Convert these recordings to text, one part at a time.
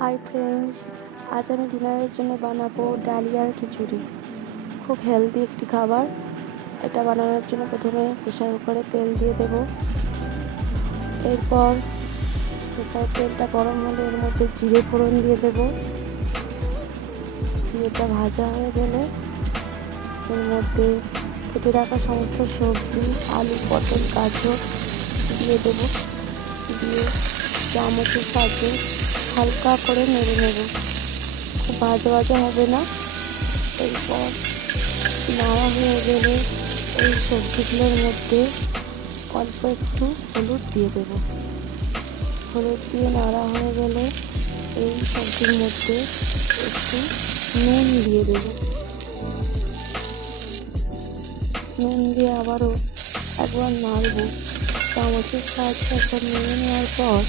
Hi friends, আজ আমি ডিনারের জন্য বানাবো ডালিয়ার খিচুড়ি। খুব হেলদি একটি খাবার। এটা বানানোর জন্য প্রথমে প্রেসার কুকারে তেল দিয়ে দেব। এরপর প্রেসারের তেলটা গরম হলে এর মধ্যে জিরে ফোড়ন দিয়ে দেব। জিরেটা ভাজা হয়ে গেলে এর মধ্যে কেটে রাখা সমস্ত সবজি, আলু, পটল, গাজর দিয়ে দেব। দিয়ে চামচের সাহায্যে হালকা করে নেড়ে নেব। খুব ভাজা ভাজা হবে না। এরপর নাড়া হয়ে গেলে এই সবজিগুলোর মধ্যে অল্প একটু হলুদ দিয়ে দেব। হলুদ দিয়ে নাড়া হয়ে গেলে এই সবজির মধ্যে একটু নুন দিয়ে দেব। নুন দিয়ে আবারও একবার নাড়ব। চামচের সাহায্যে একবার নেড়ে নেওয়ার পর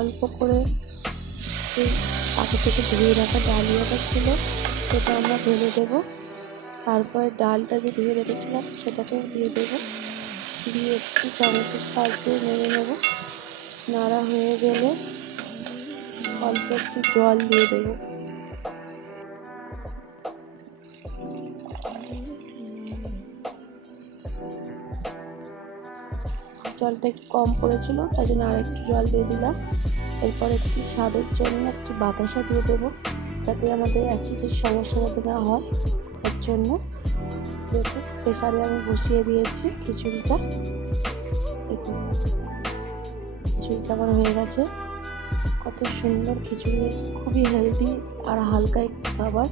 অল্প করে এই আগে থেকে ধুয়ে রাখা ডালিয়াটা ছিল সেটা আমরা ঢেলে দেব। তারপরে ডালটা যে ধুয়ে রেখেছিলাম সেটাকেও দিয়ে দেব। দিয়ে একটু চামচের সাহায্যে নেড়ে নেব। নাড়া হয়ে গেলে অল্প একটু জল দিয়ে দেব। জলটা একটু কম পড়েছিল, তাই জন্য আর একটু জল দিয়ে দিলাম। এরপর একটু স্বাদের জন্য একটু বাতাসা দিয়ে দেবো, যাতে আমাদের অ্যাসিডের সমস্যা যাতে না হয়। তার জন্য দেখুন প্রেসারে আমি বসিয়ে দিয়েছি খিচুড়িটা। দেখুন খিচুড়িটা আমার হয়ে গেছে। কত সুন্দর খিচুড়ি হয়েছে, খুবই হেলদি আর হালকা একটি খাবার।